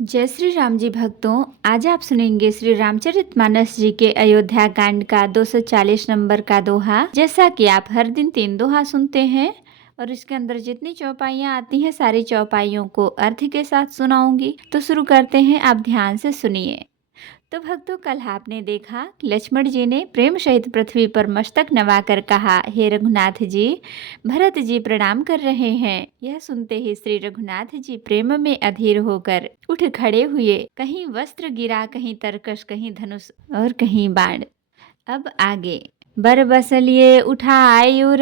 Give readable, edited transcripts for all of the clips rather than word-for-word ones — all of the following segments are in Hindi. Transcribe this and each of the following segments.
जय श्री राम जी भक्तों। आज आप सुनेंगे श्री रामचरितमानस जी के अयोध्या कांड का 240 नंबर का दोहा। जैसा कि आप हर दिन 3 दोहा सुनते हैं और इसके अंदर जितनी चौपाइयाँ आती हैं सारी चौपाइयों को अर्थ के साथ सुनाऊंगी। तो शुरू करते हैं, आप ध्यान से सुनिए। तो भक्तों, कल आपने देखा कि लक्ष्मण जी ने प्रेम सहित पृथ्वी पर मस्तक नवाकर कहा, हे रघुनाथ जी, भरत जी प्रणाम कर रहे हैं। यह सुनते ही श्री रघुनाथ जी प्रेम में अधीर होकर उठ खड़े हुए। कहीं वस्त्र गिरा, कहीं तरकश, कहीं धनुष और कहीं बाण। अब आगे। बर बसलिए उठायुर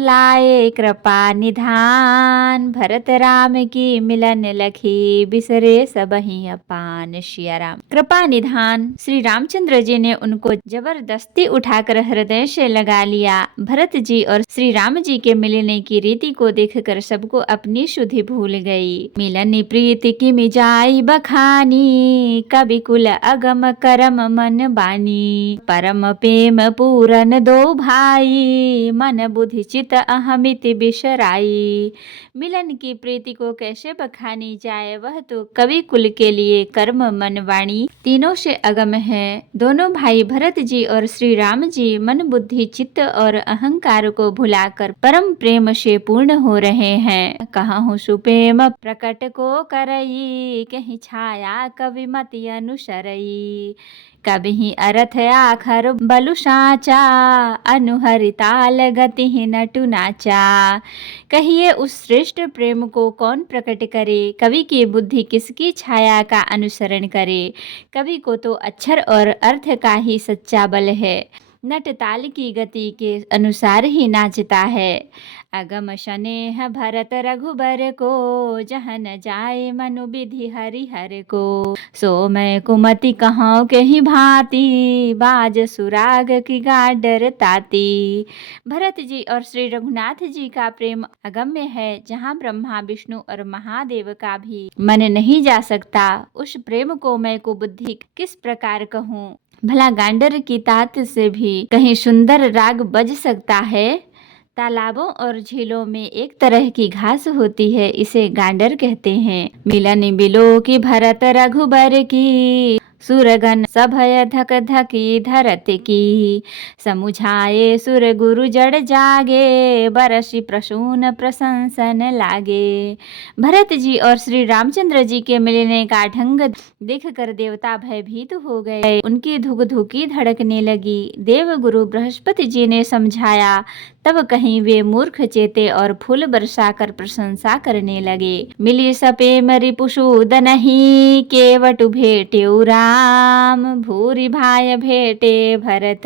लाए कृपा निधान, भरत राम की मिलन लखी बिसरे सबहि अपान। सिया राम। कृपा निधान, श्री रामचंद्र जी ने उनको जबरदस्ती उठाकर हृदय से लगा लिया। भरत जी और श्री राम जी के मिलने की रीति को देखकर सबको अपनी शुद्धि भूल गई। मिलन प्रीति की मिजाई बखानी, कवि कुल अगम करम मन बानी। परम प्रेम पूरन दो भाई, मन बुद्धि चित अहमित बिसराई। मिलन की प्रीति को कैसे बखानी जाए, वह तो कवि कुल के लिए कर्म मन वाणी तीनों से अगम है। दोनों भाई भरत जी और श्री राम जी मन बुद्धि चित्त और अहंकार को भुलाकर परम प्रेम से पूर्ण हो रहे हैं। कहूँ सुप्रेम प्रकट को करई, कहीं छाया कवि मति अनुसरई। कभी अरथ आखर बलु साचा, अनुहरिताल गति नटु नाचा। कहिए उस श्रेष्ठ प्रेम को कौन प्रकट करे, कवि की बुद्धि किसकी छाया का अनुसरण करे। कवि को तो अक्षर और अर्थ का ही सच्चा बल है, नट ताल की गति के अनुसार ही नाचता है। अगम स्नेह भरत रघुबर को, जहाँ न जाए मनु विधि हरिहर को। सो मैं कुमति कहूँ के ही भांति, बाज सुराग की गाडर ताती। भरत जी और श्री रघुनाथ जी का प्रेम अगम्य है, जहाँ ब्रह्मा विष्णु और महादेव का भी मन नहीं जा सकता। उस प्रेम को मैं कुबुद्धि किस प्रकार कहूँ। भला गांडर की तात से भी कहीं सुंदर राग बज सकता है। तालाबों और झीलों में एक तरह की घास होती है, इसे गांडर कहते हैं। मिलन बिलो की भरत रघुबर की, सुरगन सभय धक धकी धरत की। समुझाए सुर गुरु जड़ जागे, बरसी प्रसून प्रशंसन लागे। भरत जी और श्री रामचंद्र जी के मिलने का ढंग देखकर देवता भयभीत हो गए। उनकी धुक धुकी धड़कने लगी। देव गुरु बृहस्पति जी ने समझाया, तब कहीं वे मूर्ख चेते और फूल बरसाकर प्रशंसा करने लगे। मिली सपे मरी पुषुद नहीं, केवट भेटे राम। भूरी भाय भेटे भरत,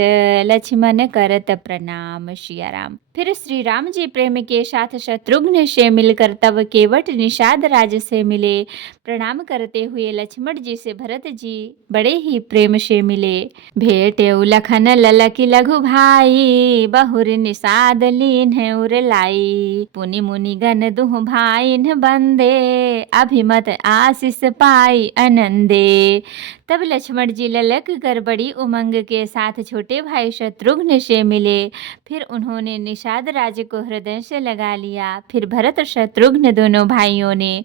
लक्ष्मण करत प्रणाम। सिया राम। फिर श्री राम जी प्रेम के साथ शत्रुघ्न से मिलकर तब केवट निषाद राज से मिले। प्रणाम करते हुए लक्ष्मण जी से भरत जी बड़े ही प्रेम से मिले। भेटे लखन ललकी लघु भाई, बहुर निषाद लीन है उर लाई। पुनि मुनि गण दुह भाईन बंदे, अभिमत आशीष पाई आनंदे। तब लक्ष्मण जी ललक कर बड़ी उमंग के साथ छोटे भाई शत्रुघ्न से मिले। फिर उन्होंने निषाद राज को हृदय से लगा लिया। फिर भरत शत्रुघ्न दोनों भाइयों ने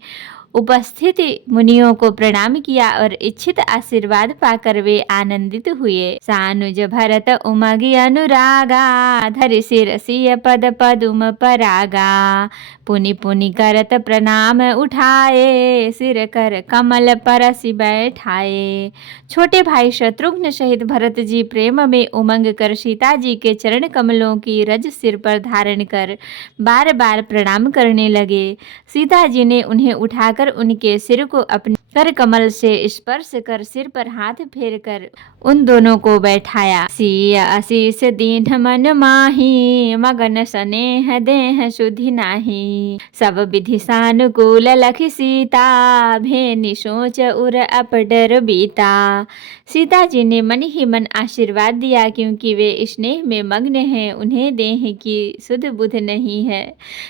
उपस्थित मुनियों को प्रणाम किया और इच्छित आशीर्वाद पाकर वे आनंदित हुए। सानुज भरत उमगी अनुरागा, धरि सिर सिय पद पदुम परागा। पुनि पुनि करत प्रणाम उठाए, सिर कर कमल परसि बैठाए। छोटे भाई शत्रुघ्न सहित भरत जी प्रेम में उमंग कर सीता जी के चरण कमलों की रज सिर पर धारण कर बार बार प्रणाम करने लगे। सीता जी ने उन्हें उठाकर उनके सिर को अपने कर कमल से स्पर्श कर सिर पर हाथ फेर कर उन दोनों को बैठाया। सिया आशीष दीन मन माही, मगन स्नेह देह सुधि नाही। सब विधि सानुकूल लखि सीता, भेनि सोच उर अपडर बीता। सीता जी ने मन ही मन आशीर्वाद दिया, क्योंकि वे स्नेह में मग्न हैं, उन्हें देह की सुध बुध नहीं है।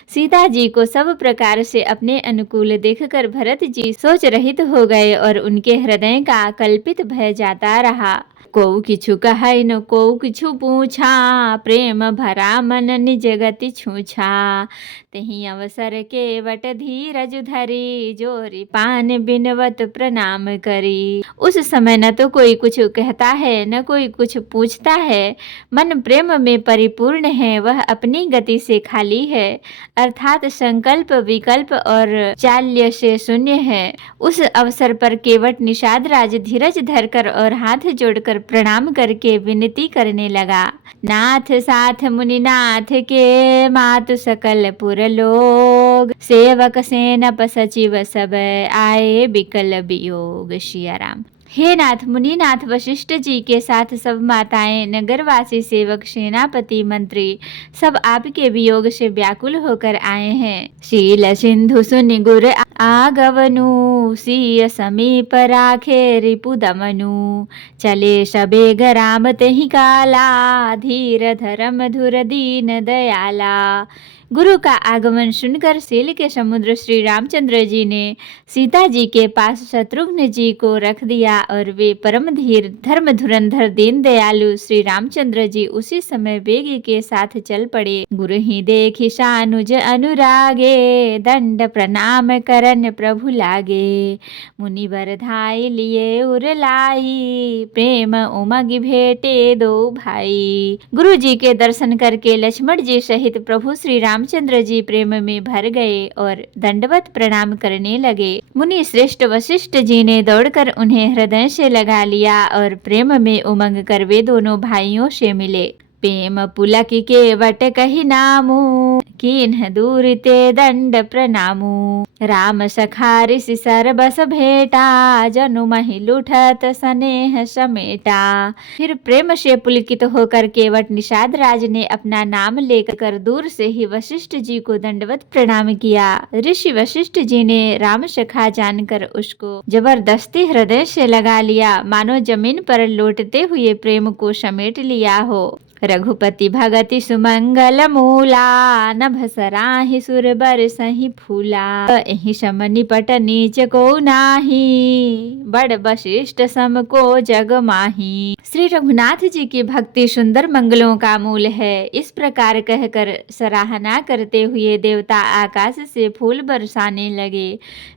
सीता जी को सब प्रकार से अपने अनुकूल देखकर भरत जी सोच रहित हो गए और उनके हृदय का कल्पित भय जाता रहा। कोउ किछु कहै न कोउ किछु पूछा, प्रेम भरा मन निज गति छूछा। तही अवसर केवट धीरज धरी, जोरी पान बिनवत प्रणाम करी। उस समय न तो कोई कुछ कहता है न कोई कुछ पूछता है, मन प्रेम में परिपूर्ण है, वह अपनी गति से खाली है, अर्थात संकल्प विकल्प और चाल्य से शून्य है। उस अवसर पर केवट निषाद राज धीरज धरकर और हाथ जोड़कर प्रणाम करके विनती करने लगा। नाथ साथ मुनिनाथ के, मातु सकल पुर लोग, सेवक सेनप सचिव सब आए बिकल वियोग। सिया राम। हे नाथ, मुनिनाथ वशिष्ठ जी के साथ सब माताएं, नगरवासी, सेवक, सेनापति, मंत्री सब आपके वियोग से व्याकुल होकर आए हैं। शील सिंधु सुनि गुर आगवनु, सिय समीप राखे रिपु दमनु, चले सबेग राम तेहि काला, धीर धरम धुर दीन दयाला। गुरु का आगमन सुनकर शील के समुद्र श्री रामचंद्र जी ने सीता जी के पास शत्रुघ्न जी को रख दिया और वे परम धीर धर्म धुरंधर दीन दयालु श्री रामचंद्र जी उसी समय वेग के साथ चल पड़े। गुरु ही देखि सानुज अनुरागे, दंड प्रणाम करन प्रभु लागे, मुनिवर धाई लिए उर लाई, प्रेम उमग भेटे दो भाई। गुरु जी के दर्शन करके लक्ष्मण जी सहित प्रभु श्री रामचंद्र जी प्रेम में भर गए और दंडवत प्रणाम करने लगे। मुनि श्रेष्ठ वशिष्ठ जी ने दौड़कर उन्हें हृदय से लगा लिया और प्रेम में उमंग कर वे दोनों भाइयों से मिले। प्रेम पुलक के वट कही नामू, कीन्ह दूर ते दंड प्रणामू, राम सखा ऋषि सर बस भेटा, जनु महि लुठत स्नेह समेटा। फिर प्रेम से पुलकित होकर केवट निषाद राज ने अपना नाम लेकर दूर से ही वशिष्ठ जी को दंडवत प्रणाम किया। ऋषि वशिष्ठ जी ने राम सखा जानकर उसको जबरदस्ती हृदय से लगा लिया, मानो जमीन पर लौटते हुए प्रेम को समेट लिया हो। रघुपति भगति सुमंगल मूला, नभ सराहि सुर बर सही फूला, एहि सम निपट नीच को नाही, बड़ वशिष्ठ सम को जग माही। श्री रघुनाथ जी की भक्ति सुंदर मंगलों का मूल है। इस प्रकार कहकर सराहना करते हुए देवता आकाश से फूल बरसाने लगे।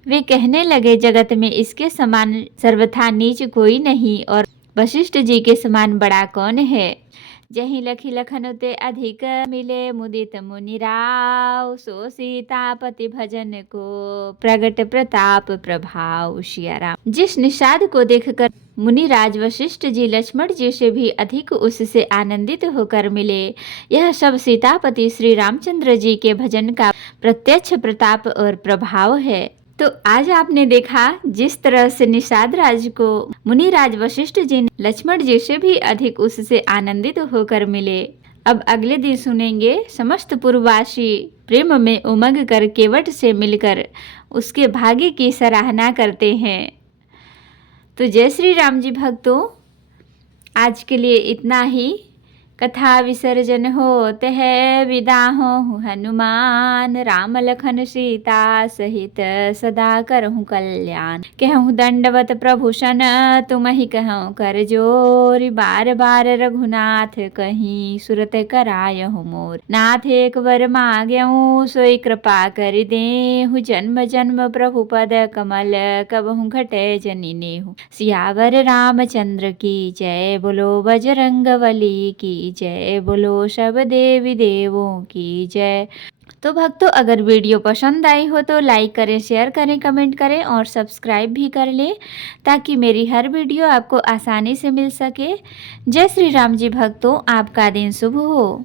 वे कहने लगे, जगत में इसके समान सर्वथा नीच कोई नहीं और वशिष्ठ जी के समान बड़ा कौन है। जही लखी लखन ते अधिक मिले, मुदित मुनिराव, सो सीतापति भजन को प्रगट प्रताप प्रभाव। सिया राम। जिस निषाद को देखकर मुनिराज वशिष्ठ जी लक्ष्मण जी से भी अधिक उससे आनंदित होकर मिले, यह सब सीतापति श्री रामचंद्र जी के भजन का प्रत्यक्ष प्रताप और प्रभाव है। तो आज आपने देखा जिस तरह से निषाद राज को मुनिराज वशिष्ठ जी ने लक्ष्मण जी से भी अधिक उससे आनंदित होकर मिले। अब अगले दिन सुनेंगे समस्त पूर्ववासी प्रेम में उमंग कर केवट से मिलकर उसके भाग्य की सराहना करते हैं। तो जय श्री राम जी भक्तों, आज के लिए इतना ही। कथा विसर्जन होते है विदा हो हनुमान, राम लखन सीता सहित सदा करहूँ कल्याण। कहूँ दंडवत प्रभु सन तुमहि कहूँ कर जोरी, बार बार रघुनाथ कहीं सुरत करायहु मोर। नाथ एक वर मांग्यहूँ सोई कृपा कर देहु, जन्म जन्म प्रभु पद कमल कबहु घटे जनि नेहु। सियावर रामचंद्र की जय, बोलो बजरंगबली की जय, बोलो सब देवी देवों की जय। तो भक्तों, अगर वीडियो पसंद आई हो तो लाइक करें, शेयर करें, कमेंट करें और सब्सक्राइब भी कर लें ताकि मेरी हर वीडियो आपको आसानी से मिल सके। जय श्री राम जी भक्तों, आपका दिन शुभ हो।